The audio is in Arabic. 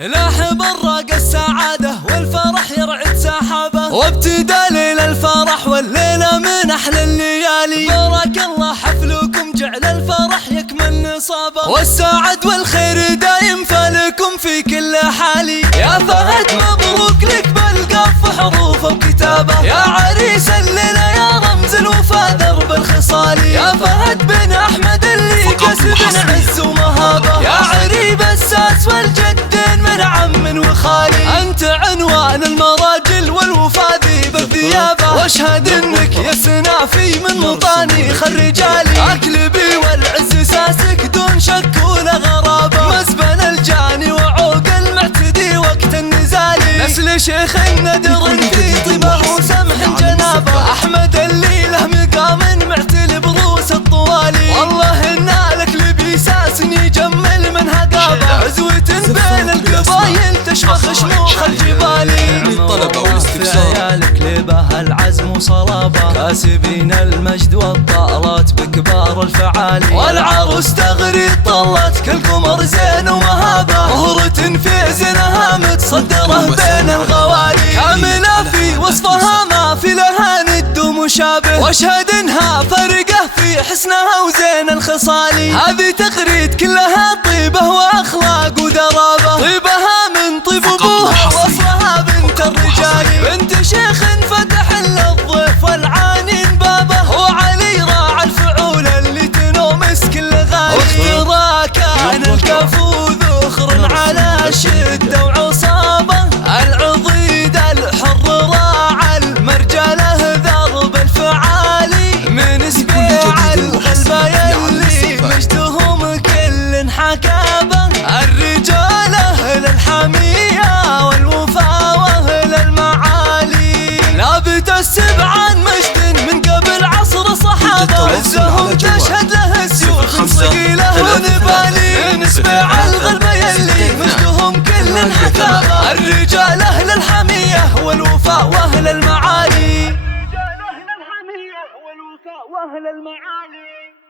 لاح براق السعادة والفرح يرعد سحابه، وابتدى ليل الفرح والليلة من أحلى الليالي. بارك الله حفلكم جعل الفرح يكمل نصابه، والسعد والخير دايم فالكم في كل حالي. يا فهد مبروك لك بالقف حروفه وكتابه، يا عريس الليلة يا رمز الوفا درب الخصالي. يا فهد بن أحمد اللي كسب عز ومهابه، يا عريب الساس والجدين من عم وخالي. أنت عنوان المراجل والوفا ذي بالثيابة، واشهد انك يا سنافي من مطانيخ الرجالي. اكلبي والعز ساسك دون شك ولا غرابة، مسبن الجاني وعوق المعتدي وقت النزالي. نسل شيخ ندر في طيبه وسمح جنابه، احمد اللي له مقام معتل بروس الطوالي. والله ان لك لبيساس يجمل منها قابه، عزوة بين القبايل تشمخ شموخ الجبالي. للطلبة والاستفسار عيالك لبه العزم وصلابه، كاسبين المجد والطارات بكبار الفعالي. والعروس تغري طلت كالقمر زين ومهابه، مهرة في زنها متصدره بين الغوالي. كاملة في وصفها ما في لها ند ومشابه، واشهد انها فرقه في حسنها وزين الخصالي. هذه تغريد كلها طيبه واخلاق ودرابه، طيبها من طيب ابوها واصلها بنت الرجال. بنت شيخ فتح للضيف والعانين بابه، وعلي راعى الفعول اللي تنومس كل غالي. واخترا كان الكفو ذخر على شده وعصابه، العضيد الحر راعى المرجله ذرب الفعالي. من سبيع الغلبه يلي مجدهم كل حكابه، الرجال اهل الحميه والوفا واهل المعالي. لابت السبع عن مجد من قبل عصر صحابه، عزهم تشهد له السيوف ثقيله ونبالي. من سبيع الغلبه يلي مجدهم كل حكابه، الرجال اهل الحميه والوفا واهل المعالي. الرجال اهل الحميه والوفا واهل المعالي.